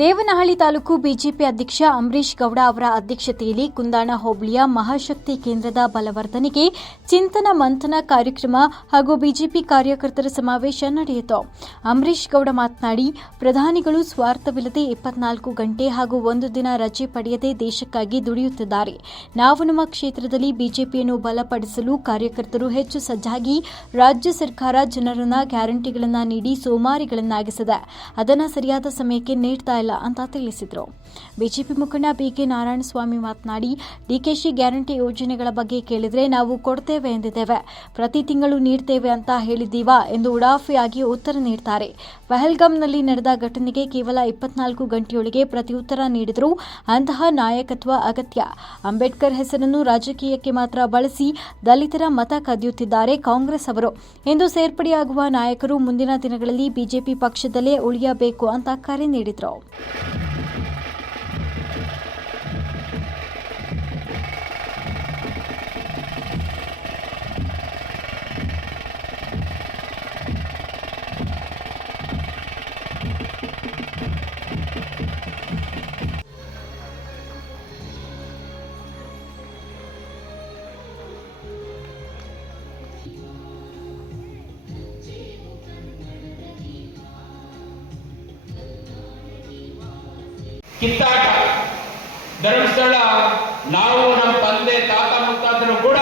Devanahalli taluk BJP ಅಧ್ಯಕ್ಷ ಅಂಬರೀಶ್ ಗೌಡ ಅವರ ಅಧ್ಯಕ್ಷತೆಯಲ್ಲಿ ಕುಂದಾಣ ಹೋಬಳಿಯ ಮಹಾಶಕ್ತಿ ಕೇಂದ್ರದ ಬಲವರ್ಧನೆಗೆ ಚಿಂತನ ಮಂಥನ ಕಾರ್ಯಕ್ರಮ ಹಾಗೂ ಬಿಜೆಪಿ ಕಾರ್ಯಕರ್ತರ ಸಮಾವೇಶ ನಡೆಯಿತು. ಅಂಬರೀಶ್ ಗೌಡ ಮಾತನಾಡಿ, ಪ್ರಧಾನಿಗಳು ಸ್ವಾರ್ಥವಿಲ್ಲದೆ 24 ಗಂಟೆ ಹಾಗೂ ಒಂದು ದಿನ ರಜೆ ಪಡೆಯದೆ ದೇಶಕ್ಕಾಗಿ ದುಡಿಯುತ್ತಿದ್ದಾರೆ. ನಾವು ನಮ್ಮ ಕ್ಷೇತ್ರದಲ್ಲಿ ಬಿಜೆಪಿಯನ್ನು ಬಲಪಡಿಸಲು ಕಾರ್ಯಕರ್ತರು ಹೆಚ್ಚು ಸಜ್ಜಾಗಿ ರಾಜ್ಯ ಸರ್ಕಾರ ಜನರನ್ನ ಗ್ಯಾರಂಟಿಗಳನ್ನು ನೀಡಿ ಸೋಮಾರಿಗಳನ್ನಾಗಿಸಿದೆ. ಅದನ್ನು ಸರಿಯಾದ ಸಮಯಕ್ಕೆ ನೀಡ್ತಾ ಇಲ್ಲ ಅಂತ ತಿಳಿಸಿದರು. ಬಿಜೆಪಿ ಮುಖಂಡ ಬಿಕೆ ನಾರಾಯಣಸ್ವಾಮಿ ಮಾತನಾಡಿ, ಡಿಕೆಶಿ ಗ್ಯಾರಂಟಿ ಯೋಜನೆಗಳ ಬಗ್ಗೆ ಕೇಳಿದ್ರೆ ನಾವು ಕೊಡ್ತೇವೆ ಎಂದಿದ್ದೇವೆ, ಪ್ರತಿ ತಿಂಗಳು ನೀಡ್ತೇವೆ ಅಂತ ಹೇಳಿದ್ದೀವಾ ಎಂದು ಉಡಾಫೆಯಾಗಿ ಉತ್ತರ ನೀಡ್ತಾರೆ. ಪಹಲ್ಗಾಮ್ನಲ್ಲಿ ನಡೆದ ಘಟನೆಗೆ ಕೇವಲ 24 ಗಂಟೆಯೊಳಗೆ ಪ್ರತಿಯುತ್ತರ ನೀಡಿದರು. ಅಂತಹ ನಾಯಕತ್ವ ಅಗತ್ಯ. ಅಂಬೇಡ್ಕರ್ ಹೆಸರನ್ನು ರಾಜಕೀಯಕ್ಕೆ ಮಾತ್ರ ಬಳಸಿ ದಲಿತರ ಮತ ಕದಿಯುತ್ತಿದ್ದಾರೆ ಕಾಂಗ್ರೆಸ್ ಅವರು ಎಂದು ಸೇರ್ಪಡೆಯಾಗುವ ನಾಯಕರು ಮುಂದಿನ ದಿನಗಳಲ್ಲಿ ಬಿಜೆಪಿ ಪಕ್ಷದಲ್ಲೇ ಉಳಿಯಬೇಕು ಅಂತ ಕರೆ ನೀಡಿದರು. ಕಿತ್ತಾಟ ಧರ್ಮಸ್ಥಳ ನಾವು ನಮ್ಮ ತಂದೆ ತಾತ ಮುತ್ತಾತರು ಕೂಡ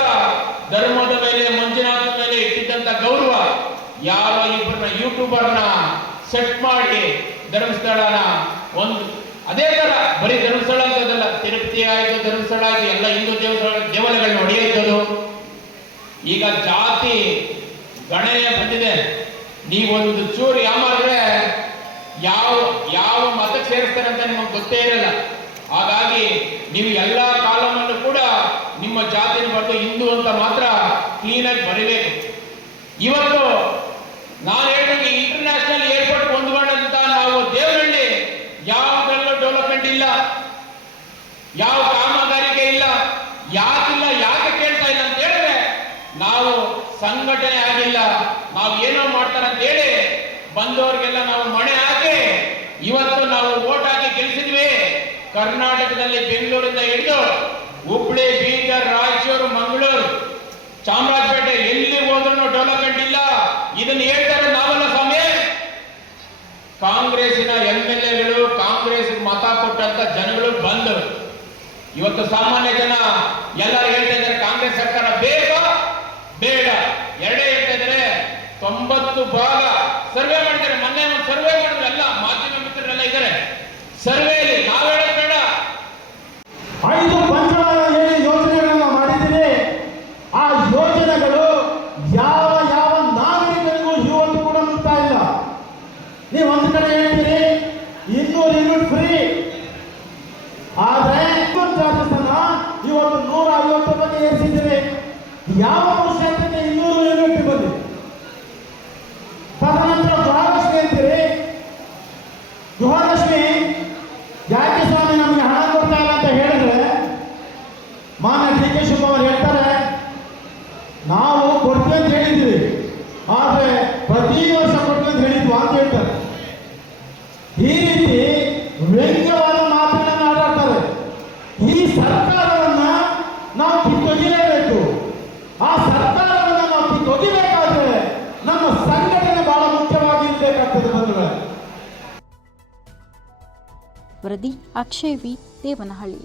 ಧರ್ಮದ ಮೇಲೆ ಮಂಜುನಾಥ ಮೇಲೆ ಇಟ್ಟಿದ್ದಂತ ಗೌರವ ಯಾವ ಇಬ್ಬರನ್ನ ಯೂಟ್ಯೂಬರ್ನ ಸೆಟ್ ಮಾಡಿ ಧರ್ಮಸ್ಥಳನ ಒಂದು ಅದೇ ತರ ಬರೀ ಧರ್ಮಸ್ಥಳ ಅಂತದಲ್ಲ, ತಿರುಪತಿ ಆಯ್ತು, ಧರ್ಮಸ್ಥಳ ಆಯ್ತು, ಎಲ್ಲ ಹಿಂದೂ ದೇವಾಲಯಗಳನ್ನ ಹೊಡೆಯುತ್ತದು. ಈಗ ಜಾತಿ ಗಣನೆ ಬಂದಿದೆ. ನೀವೊಂದು ಚೂರು ಯಾಮಾದ್ರೆ ಯಾವ ಮತಕ್ಕೆ ಸೇರಿಸ್ತಾರೆ ಅಂತ ನಿಮಗೆ ಗೊತ್ತೇ ಇರಲ್ಲ. ಹಾಗಾಗಿ ನೀವು ಎಲ್ಲಾ ಕಾಲಮನ್ನು ಕೂಡ ನಿಮ್ಮ ಜಾತಿನ ಬರೆದು ಹಿಂದೂ ಅಂತ ಮಾತ್ರ ಕ್ಲೀನಾಗಿ ಬರೀಬೇಕು. ಇವತ್ತು ನಾನು ಹೇಳಿದಂಗೆ ಇಂಟರ್ನ್ಯಾಷನಲ್ ಏರ್ಪೋರ್ಟ್ ಹೊಂದ್ಕೊಂಡಂತ ನಾವು ದೇವನಹಳ್ಳಿ ಯಾವುದೆಲ್ಲ ಡೆವಲಪ್ಮೆಂಟ್ ಇಲ್ಲ, ಯಾವ ಕಾಮಗಾರಿಕೆ ಇಲ್ಲ. ಯಾಕೆ ಕೇಳ್ತಾ ಇಲ್ಲ ಅಂತ ಹೇಳಿದ್ರೆ ನಾವು ಸಂಘಟನೆ ಆಗಿಲ್ಲ. ನಾವು ಏನೋ ಮಾಡ್ತಾರೆ ಅಂತ ಹೇಳಿ ಬಂದವರಿಗೆಲ್ಲ ನಾವು ಮಣೆ ಹಾಕಿ ಇವತ್ತು ನಾವು ವೋಟ್ ಹಾಕಿ ಗೆಲ್ಲಿಸಿದ್ವಿ. ಕರ್ನಾಟಕದಲ್ಲಿ ಬೆಂಗಳೂರಿಂದ ಹಿಡಿದು ಹುಬ್ಳಿ, ಬೀದರ್, ರಾಯಚೂರು, ಮಂಗಳೂರು, ಚಾಮರಾಜಪೇಟೆ ಎಲ್ಲಿ ಹೋದ್ರೂ ಡೆವಲಪ್ಮೆಂಟ್ ಇಲ್ಲ. ಇದನ್ನು ಹೇಳ್ತಾರೆ ನಾವೆಲ್ಲ ಸ್ವಾಮಿ. ಕಾಂಗ್ರೆಸ್ಸಿನ MLAಗಳು, ಕಾಂಗ್ರೆಸ್ ಮತ ಕೊಟ್ಟಂತ ಜನಗಳು ಬಂದರು. ಇವತ್ತು ಸಾಮಾನ್ಯ ಜನ ಎಲ್ಲರೂ ಹೇಳ್ತಾ ಇದ್ದಾರೆ ಕಾಂಗ್ರೆಸ್ ಸರ್ಕಾರ ಬೇಕಾ ಬೇಡ, ಎರಡೇ ಹೇಳ್ತಾ ಇದ್ದಾರೆ. 90 ಭಾಗ ಸರ್ವೆ ಮಾಡಿದ್ದಾರೆ. ಮೊನ್ನೆ ಒಂದು ಸರ್ವೆ ಮಾಡಿದ್ರು, ಎಲ್ಲ ಮಾಧ್ಯಮ ಮಿತ್ರರೆಲ್ಲ ಇದ್ದಾರೆ. ಸರ್ವೆಯಲ್ಲಿ ನಾವು ಹೇಳೋದು ಬೇಡ. 5 ಪಂಚವಾರ ಯೋಜನೆಗಳನ್ನ ಮಾಡಿದ್ದೀರಿ. ಆ ಯೋಜನೆಗಳು ಯಾವ ನಾಗರಿಕರಿಗೂ ಇವತ್ತು ಕೂಡ ಮುಟ್ತಾ ಇಲ್ಲ. ನೀವು ಒಂದು ಕಡೆ ಹೇಳ್ತೀರಿ 200 ಯೂನಿಟ್ ಫ್ರೀ, ಆದ್ರೆ ಚಾರ್ಜಸ್ ಅನ್ನ ಇವತ್ತು 150 ರೂಪಾಯಿ ಏರಿಸಿದ್ದೀರಿ. ಯಾವ ಕ್ಷೇತ್ರಕ್ಕೆ 200 ಯೂನಿಟ್ ಬಂದಿದೆ? ತದನಂತರ ಗೃಹಲಕ್ಷ್ಮಿ ಅಂತೀರಿ. ಗೃಹಲಕ್ಷ್ಮಿ ಯಾಕೆ ಸ್ವಾಮಿ ನಮಗೆ ಹಣ ಕೊಡ್ತಾ ಇಲ್ಲ ಅಂತ ಹೇಳಿದ್ರೆ ಮಾನ್ಯ DK ಶಿವಕುಮಾರ್ ಹೇಳ್ತಾರೆ, ನಾವು ಕೊಡ್ತೀವಿ ಅಂತ ಹೇಳಿದ್ವಿ, ಆದ್ರೆ ಪ್ರತಿ ವರ್ಷ ಕೊಡ್ತೀವಿ ಅಂತ ಹೇಳಿದ್ವಿ ಅಂತ ಹೇಳ್ತಾರೆ. ಈ ರೀತಿ ವ್ಯಂಗ್ಯವಾದ ಮಾತುಗಳನ್ನು ಆಡಾಡ್ತಾರೆ. ಈ ಸರ್ಕಾರವನ್ನ ನಾವು ಕಿತ್ತೊಗಿಲೇಬೇಕು. ಆ ಸರ್ಕಾರವನ್ನು ನಾವು ಕಿತ್ತೊಗಿಬೇಕಾದ್ರೆ ನಮ್ಮ ಸಂಘಟನೆ ಬಹಳ ಮುಖ್ಯವಾಗಿರಬೇಕಾಗ್ತದೆ ಬಂಧುಗಳೇ. ವರದಿ ಅಕ್ಷಯ್ ವಿ, ದೇವನಹಳ್ಳಿ.